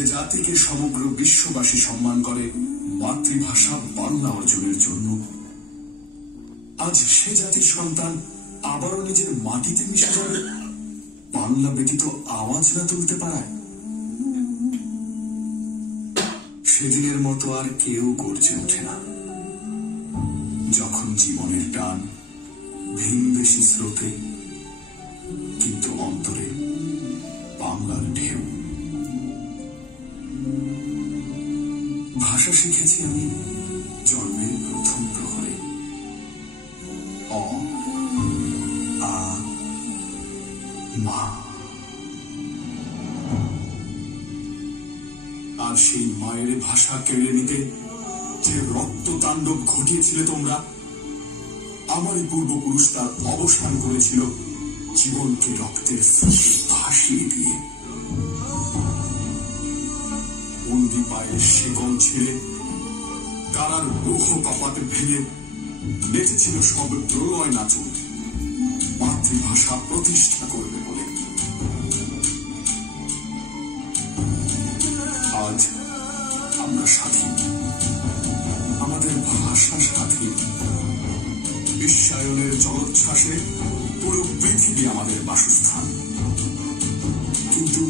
যে জাতিকে সমগ্র বিশ্ববাসী সম্মান করে মাতৃভাষা বাংলা অর্জনের জন্য, আজ সে জাতির সন্তান আবারও নিজের মাটিতে মিশে যাবে বাংলা ব্যতীত আওয়াজ না তুলতে পারায়। সেদিনের মতো আর কেউ গর্জে ওঠে না যখন জীবনের টান ভিনদেশী স্রোতে, কিন্তু অন্তরে বাংলার ঢেউ। ভাষা শিখেছি আমি জন্মের প্রথম প্রহরে, অ আ মা। আর সেই মায়ের ভাষা কেড়ে নিতে যে রক্ত তাণ্ডব ঘটিয়েছিলে তোমরা, আমারই পূর্বপুরুষ তার অবসান করেছিল জীবনকে রক্তের স্রোতে ভাসিয়ে দিয়ে। বন্দি পায়ের শিকল ছেড়ে কারার লৌহ কপাট ভেঙে নেচেছিল সব প্রলয় নাচুক মাতৃভাষা প্রতিষ্ঠা করবে বলে। আজ আমরা স্বাধীন, আমাদের ভাষা স্বাধীন। বিশ্বায়নের জলোচ্ছ্বাসে পুরো পৃথিবী আমাদের বাসস্থান, কিন্তু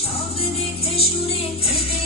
সব দেখে শুনে খেতে